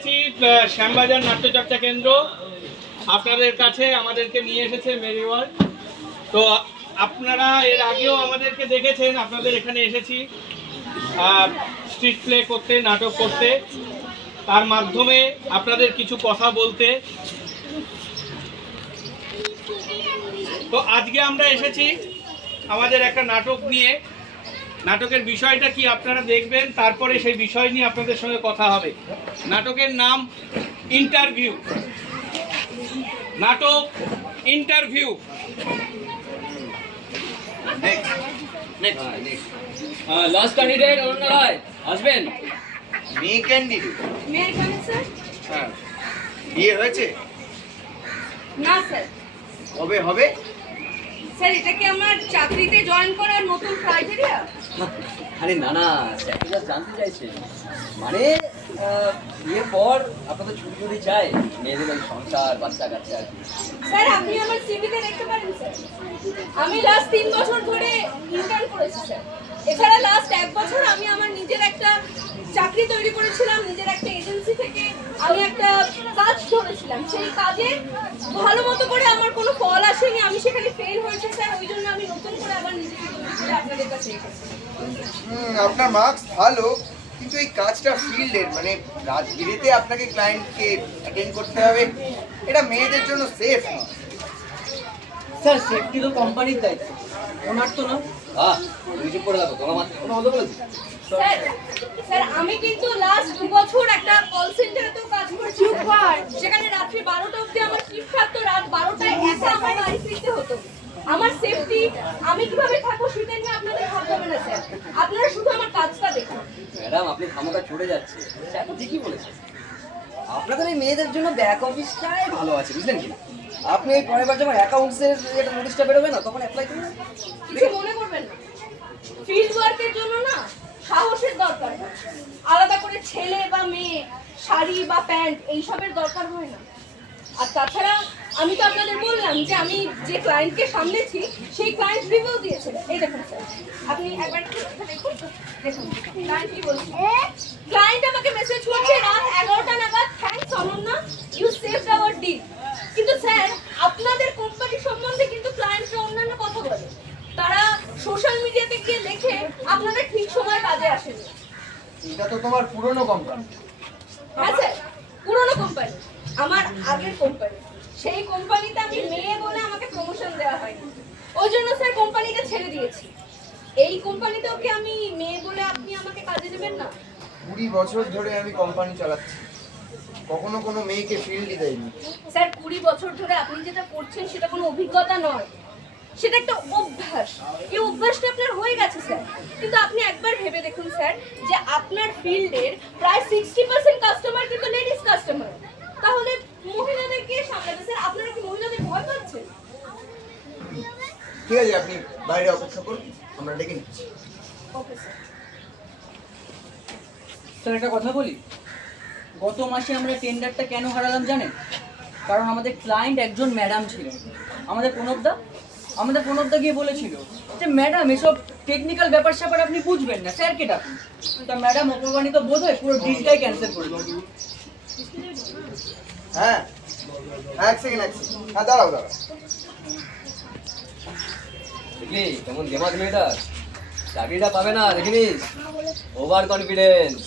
এসেছি শ্যামবাজার নাট্যচর্চা কেন্দ্র। আপনাদের কাছে আমাদেরকে নিয়ে এসেছে মেরি ওয়ার্ল্ড। তো আপনারা এর আগেও আমাদেরকে দেখেছেন, আপনাদের এখানে এসেছি স্ট্রিট প্লে করতে, নাটক করতে, তার মাধ্যমে আপনাদের কিছু কথা বলতে। তো আজকে আমরা এসেছি আমাদের একটা নাটক নিয়ে। নাটকের বিষয়টা কি আপনারা দেখবেন, তারপরে সেই বিষয় নিয়ে আপনাদের সঙ্গে কথা হবে। নাটকের নাম ইন্টারভিউ। নাটক ইন্টারভিউ। লাস্ট ক্যান্ডিডেট অরুণা রায় আসবেন। মেয়ে ক্যান্ডিডেট? মেয়ের কেন স্যার? হ্যাঁ, বিয়ে হয়েছে? না স্যার। কবে হবে? স্যার এটা কি আমার চাকরিতে জয়েন করার নতুন ক্রাইটেরিয়া? আরে না না, স্যার জাস্ট জানতে চাইছে, মানে বিয়ের পর আপনাদের ছুটি ছুটি চাই, মেয়েদের ওই সংসার বাচ্চা কাচ্চা আর কি। স্যার আপনি আমার সিভিতে দেখতে পারেন স্যার, আমি লাস্ট 3 বছর ধরে ইন্টার্ন করেছি স্যার। এছাড়া লাস্ট 1 বছর আমি আমার নিজের একটা চাকরি তৈরি করেছিলাম, নিজের একটা এজেন্সি থেকে আমি একটা কাজ ধরেছিলাম। সেই কাজে ভালো মতো করে আমার কোনো ফল আসেনি, আমি সেখানে ফেল হয়েছি স্যার। ওই জন্য আমি নতুন করে আবার নিজেকে তৈরি করে আপনাদের কাছে এসেছি। আপনার মার্কস ভালো, কিন্তু এই কাজটা ফিল্ডের, মানে রাজগিরিতে আপনাকে ক্লায়েন্টকে অ্যাটেন্ড করতে হবে, এটা মেয়েদের জন্য সেফ না। স্যার সেফটি তো কোম্পানির দায়িত্ব, ওনার তো না। তুমি চুপ করে থাকো, তোমার মাথায় কোনো কথা বলেছি? স্যার স্যার আমি কিন্তু লাস্ট 2 বছর একটা কল সেন্টারেতেও কাজ করেছি, সেখানে রাত্রি 12টা অবধি আমার শিফট থাকতো, রাত 12টায় একা আমার বাড়ি ফিরতে হতো। আমার সেফটি, আমি কিভাবে থাকবো সেটা নিয়ে আপনাদের ভাবতে হবে না স্যার, আপনারা শুধু আমার কাজটা দেখুন। ম্যাডাম আপনি খামোকা চড়ে যাচ্ছে, স্যার তো ঠিকই বলেছে। আপনাদের এই মেয়েদের জন্য ব্যাক অফিসটাই ভালো আছে, বুঝলেন কি? আপনি এই পরের বার যখন অ্যাকাউন্টসের একটা নোটিশটা বেরোবে না, তখন অ্যাপ্লাই করুন। কিছু মনে করবেন না, ফিল্ড ওয়ার্কের জন্য না সাহসের দরকার হয়, আলাদা করে ছেলে বা মেয়ে, শাড়ি বা প্যান্ট এইসবের দরকার হয় না। আর তাছাড়া আমি তো আপনাদের বললাম যে আমি যে ক্লায়েন্টকে সামলেছি সেই ক্লায়েন্ট রিভিউ দিয়েছে। এই দেখুন স্যার, আপনি একবার দেখুন, দেখুন ক্লায়েন্ট কি বলছে। ক্লায়েন্ট আমাকে মেসেজ করছে রাত 11টা নাগাদ, thanks Ananya, you saved our deal. কিন্তু স্যার আপনাদের কোম্পানি সম্বন্ধে কিন্তু ক্লায়েন্টরা অন্যান্য কথা বলে, তারা সোশ্যাল মিডিয়াতে গিয়ে লেখে আপনারা ঠিক সময় কাজে আসেনি। এটা তো তোমার পুরনো কোম্পানি। হ্যাঁ স্যার, পুরনো কোম্পানি, আমার আগের কোম্পানি। সেই কোম্পানিতে আমি মেয়ে বলে আমাকে প্রমোশন দেওয়া হয়নি, ওই জন্য স্যার কোম্পানিটা ছেড়ে দিয়েছি। এই কোম্পানিতেও কি আমি মেয়ে বলে আপনি আমাকে কাজে নেবেন না? 20 বছর ধরে আমি কোম্পানি চালাচ্ছি, কখনো কোনো মেয়েকে ফিল্ডই দেয়নি। স্যার 20 বছর ধরে আপনি যেটা করছেন সেটা কোনো অভিজ্ঞতা নয়, সেটা একটা অভ্যাস। এই অভ্যাসটা আপনার হয়ে গেছে স্যার। কিন্তু আপনি একবার ভেবে দেখুন স্যার, যে আপনার ফিল্ডের প্রায় 60% কাস্টমার কিন্তু লেডিস কাস্টমার, তাহলে মহিলাদেরকে সামলাতে স্যার আপনারা কি মহিলাদের ভয় পাচ্ছেন? ঠিক আছে, আপনি বাইরে অপেক্ষা করুন, আমরা ডেকে নিচ্ছি। Okay sir. স্যার একটা কথা বলি, গত মাসে আমরা টেন্ডারটা কেন হারালাম জানেন? কারণ আমাদের ক্লায়েন্ট একজন ম্যাডাম ছিলেন। আমাদের প্রণবদা গিয়ে বলেছিল যে ম্যাডাম এসব টেকনিক্যাল ব্যাপার স্যাপার আপনি বুঝবেন না, স্যারকে ডাকুন। তা ম্যাডাম অপমানিত বোধ হয় পুরো ডিলটাই ক্যান্সেল করে দিল। হ্যাঁ, এক সেকেন্ড, হ্যাঁ দাঁড়াও। দেখলি কেমন গেমাত মেয়েটা, চাকরিটা পাবে না দেখিনিস, ওভার কনফিডেন্স।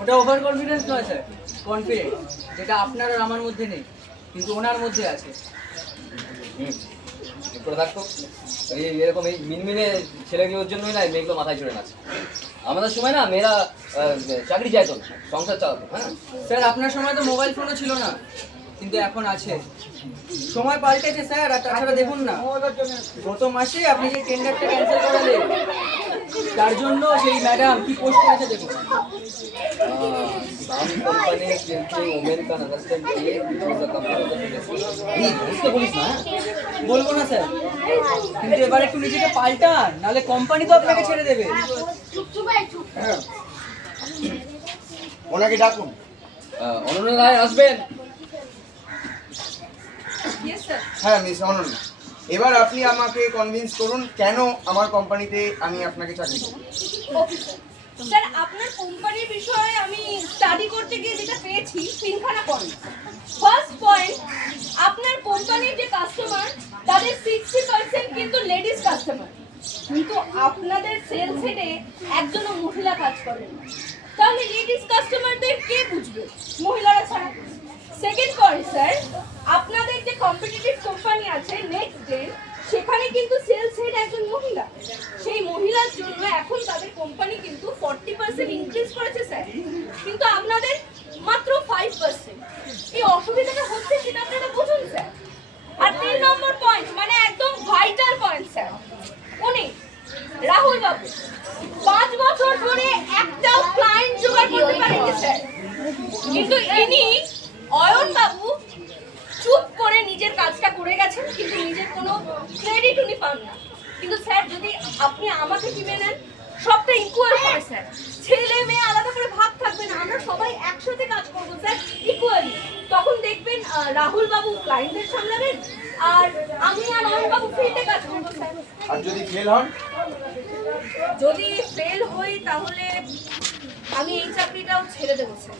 ওটা ওভার কনফিডেন্স নয় স্যার, কনফিডেন্স, যেটা আপনার আর আমার মধ্যে নেই কিন্তু ওনার মধ্যে আছে। চুপ করে থাকতো, এই এরকম এই মিনমিনে ছেলেগুলোর জন্যই না মেয়েগুলো মাথায় চড়ে নাচে। আমাদের সময় না মেয়েরা চাকরি চাইতো না, সংসার চালাতো। হ্যাঁ স্যার আপনার সময় তো মোবাইল ফোনও ছিল না, কিন্তু এখন আছে। সময় পাল্টেছে স্যার। আর তাছাড়া দেখুন না, গত মাসে আপনি যে টেন্ডারটা ক্যান্সেল করালেন তার জন্য সেই ম্যাডাম কি পোস্ট করেছে দেখুন। some companies simply women can understand it because the company is এই বুঝতে বলিস না। বলবো না স্যার, কিন্তু এবার একটু নিজেকে পাল্টান, নাহলে কোম্পানি তো আপনাকে ছেড়ে দেবে। হ্যাঁ, ওনাকে ডাকুন। অনন্যা রায় আসবেন। Yes sir. হ্যাঁ মিস অনন্যা, এবার আপনি আমাকে কনভিন্স করুন কেন আমার কোম্পানিতে আমি আপনাকে চাকরি দেব। Okay sir. স্যার আপনার কোম্পানির বিষয়ে আমি স্টাডি করতে গিয়ে যেটা পেয়েছি তিনখানা পয়েন্ট। ফার্স্ট পয়েন্ট, আপনার কোম্পানির যে কাস্টমার তাদের 60% কিন্তু লেডিস কাস্টমার, কিন্তু আপনাদের সেলস হেডে একজনও মহিলা কাজ করেন না। তাহলে লেডিস কাস্টমারদের কে বুঝবে মহিলারা ছাড়া? সেকেন্ড পয়েন্ট স্যার, আপনাদের যে কম্পিটিটিভ কোম্পানি আছে নেক্সট ডে, সেখানে কিন্তু সেলস হেড একজন মহিলা। সেই মহিলার জন্য এখন তাদের কোম্পানি কিন্তু 40% ইনক্রিজ করেছে স্যার, কিন্তু আপনাদের মাত্র 5%। এই অসুবিধাটা হচ্ছে সেটা আপনারা বুঝুন স্যার। আর 3 নম্বর পয়েন্ট, মানে একদম ভাইটাল পয়েন্ট স্যার, উনি রাহুল বাবু 5 বছর ধরে একটাও ক্লায়েন্ট জোগাড় করতে পারেননি স্যার, কিন্তু ইনি অয়ন বাবু চুপ করে নিজের কাজটা করে গেছেন, কিন্তু নিজের কোনো ক্রেডিট উনি পান না। কিন্তু স্যার যদি আপনি আমাকে কিনে নেন, সবটা ইকুয়াল হবে স্যার, ছেলে মেয়ে আলাদা করে ভাগ থাকবে না, আমরা সবাই একসাথে কাজ করবো স্যার ইকুয়ালি। তখন দেখবেন রাহুল বাবু ক্লায়েন্টদের সামলাবেন আর আমি আর অয়ন বাবু ফ্রিতে কাজ করবো স্যার। আর যদি ফেল হন? যদি ফেল হই তাহলে আমি এই চাকরিটাও ছেড়ে দেবো স্যার,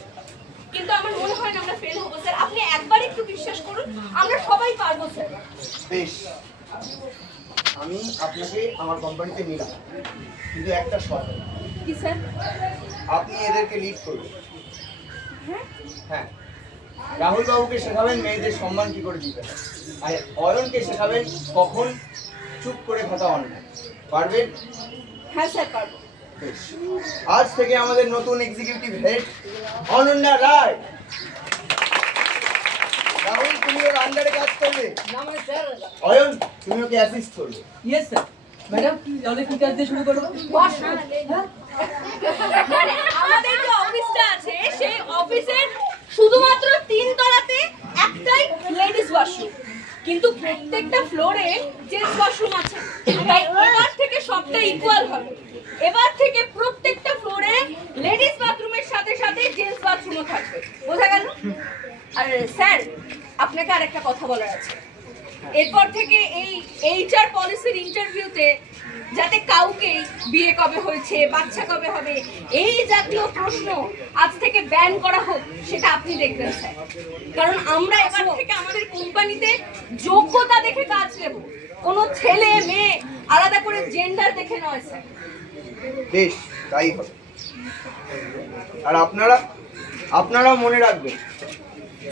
কিন্তু আমার মনে হয় না আমরা ফেল হবো স্যার। আপনি একবার একটু বিশ্বাস করুন, আমরা সবাই পারবো স্যার। বেশ, আমি আপনাকে আমার কোম্পানিতে নিলাম, কিন্তু একটা শর্ত, কি স্যার? আপনি এদেরকে লিড করবেন। হ্যাঁ হ্যাঁ, রাহুল বাবুকে শেখাবেন মেয়েদের সম্মান কি করে দিতে হয়, আর অয়নকে শেখাবেন কখন চুপ করে থাকা অন্যায়। পারবেন? হ্যাঁ স্যার পারবো। বেশ, আজ থেকে আমাদের নতুন এক্সিকিউটিভ হেড অনন্যা রায়। রাহুল, তুমি ওর আন্ডারে কাজ করবে, অয়ন তুমি ওকে অ্যাসিস্ট করবে। Yes sir. ম্যাডাম তাহলে কি কাজ দিয়ে শুরু করবো? মানে আমাদের যে অফিসটা আছে সেই অফিসের শুধুমাত্র 3 তলাতে একটাই লেডিস ওয়াশরুম, কিন্তু প্রত্যেকটা ফ্লোরে জেন্টস ওয়াশরুম আছে। তাই এবার থেকে সবটা ইকুয়াল হবে। এবার থেকে প্রত্যেকটা ফ্লোরে লেডিস বাথরুমের সাথে সাথে জেন্টস বাথরুমও থাকবে। বোঝা গেল? আর স্যার আপনাকে আরেকটা কথা বলার আছে। এরপর থেকে এই এইচআর পলিসির ইন্টারভিউতে যাতে কাউকে বিয়ে কবে হয়েছে, বাচ্চা কবে হবে, এই জাতীয় প্রশ্ন আজ থেকে ব্যান করা হোক, সেটা আপনি দেখবেন স্যার। কারণ আমরা এবার থেকে আমাদের কোম্পানিতে যোগ্যতা দেখে কাজ নেব, কোনো ছেলে মেয়ে আলাদা করে জেন্ডার দেখে নয় স্যার। বেশ, তাই হবে। আর আপনারাও মনে রাখবেন,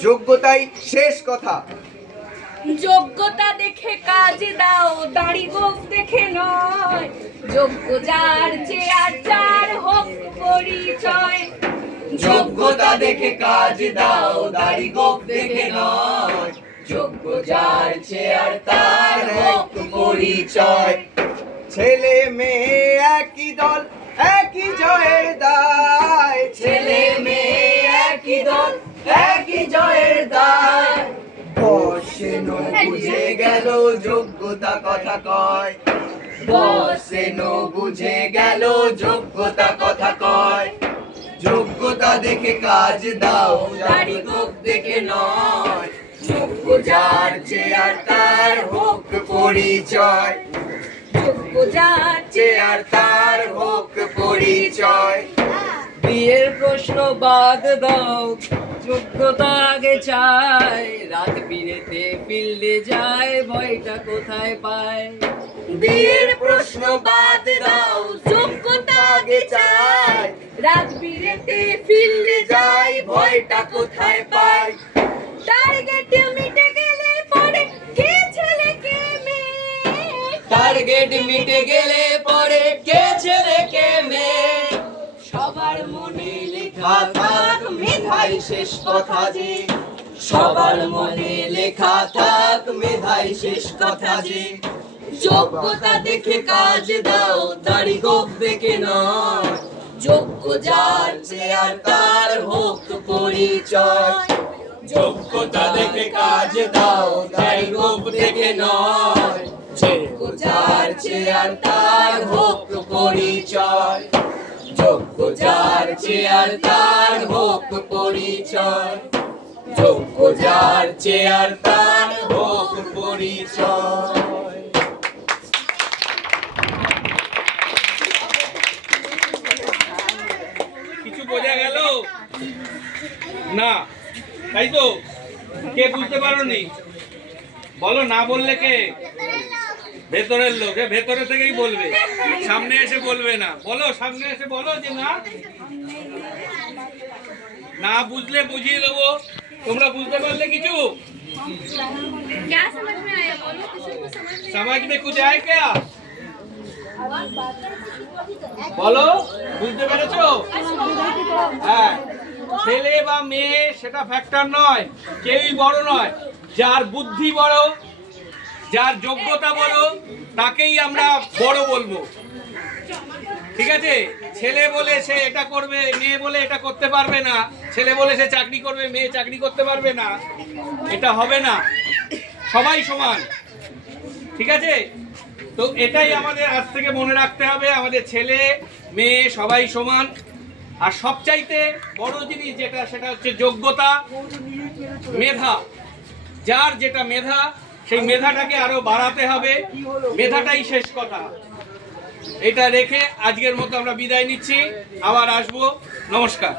যোগ্যতাই শেষ কথা। যোগ্যতা দেখে কাজ দাও, দাড়ি গোঁফ দেখে নয়। যোগ্য যার চেয়ার যার হোক পরিচয়। যোগ্যতা দেখে কাজ দাও, দাড়ি গোঁফ দেখে নয়। যোগ্য যার চেয়ার তার হোক পরিচয়। ছেলে মেয়ে একই দল, একই জয়ের দায়। ছেলে মেয়ে একই দল, একই জয়ের দায়। বসেন বুঝে গেল যোগ্যতা কথা কয়। বসেন বুঝে গেল যোগ্যতা কথা কয়। যোগ্যতা দেখে কাজ দাও, দাড়ি গোঁফ দেখে নয়। যোগ্য যার চেয়ার তার হোক পরিচয়। যোগ্য যার চেয়ার তার হোক পরিচয়। বিয়ের প্রশ্ন বাদ দাও, যোগ্যতা আগে চাই। রাত বিরেতে ফিল্ডে যায়, ভয়টা কোথায় পায়? বিয়ের প্রশ্ন বাদ দাও, যোগ্যতা আগে চাই। রাত বিরেতে ফিল্ডে যাই, ভয়টা কোথায় পায়? টার্গেট মিটে গেলে পরে কে ছেলে কে মেয়ে। টার্গেট মিটে গেলে পরে কে ছেলে কে মেয়ে। সবার মনে লেখা থাক মেধাই শেষ কথা যে। সবার মনে লেখা থাক মেধাই শেষ কথা যে। যোগ্যতা দেখে কাজ দাও, দাড়ি গোঁফ দেখে নয়। যোগ্য যার চেয়ার তার হোক পরিচয়। যোগ্যতা দেখে কাজ দাও, দাড়ি গোঁফ দেখে নয়। যোগ্য যার চেয়ার তার হোক পরিচয়। যোগ্য যার চেয়ার তার হোক পরিচয়। যোগ্য যার চেয়ার তার হোক পরিচয়। কে বুঝতে পারোনি? বলো, না বললে কে? ভেতরের লোক, ভেতরে থেকেই বলবে, সামনে এসে বলবে না। বলো, সামনে এসে বলো যে না, না বুঝলে বুঝিয়ে দেবো। তোমরা বুঝতে পারলে কিছু? क्या समझ में आया बोलो, किसी को समझ में সমাজ মে কুছ আয় क्या? বলো, বুঝতে পেরেছো? হ্যাঁ, ছেলে বা মেয়ে সেটা ফ্যাক্টর নয়, কেউই বড় নয়। যার বুদ্ধি বড়, যার যোগ্যতা বড়, তাকেই আমরা বড় বলবো। ঠিক আছে? ছেলে বলে সে এটা করবে, মেয়ে বলে এটা করতে পারবে না, ছেলে বলে সে চাকরি করবে, মেয়ে চাকরি করতে পারবে না, এটা হবে না। সবাই সমান। ঠিক আছে? তো এটাই আমাদের আজ থেকে মনে রাখতে হবে, আমাদের ছেলে মেয়ে সবাই সমান। আর সবচাইতে বড় জিনিস যেটা, সেটা হচ্ছে যোগ্যতা, মেধা। যার যেটা মেধা, সেই মেধাটাকে আরো বাড়াতে হবে। মেধাটাই শেষ কথা। এটা রেখে আজকের মতো আমরা বিদায় নিচ্ছি, আবার আসবো। নমস্কার।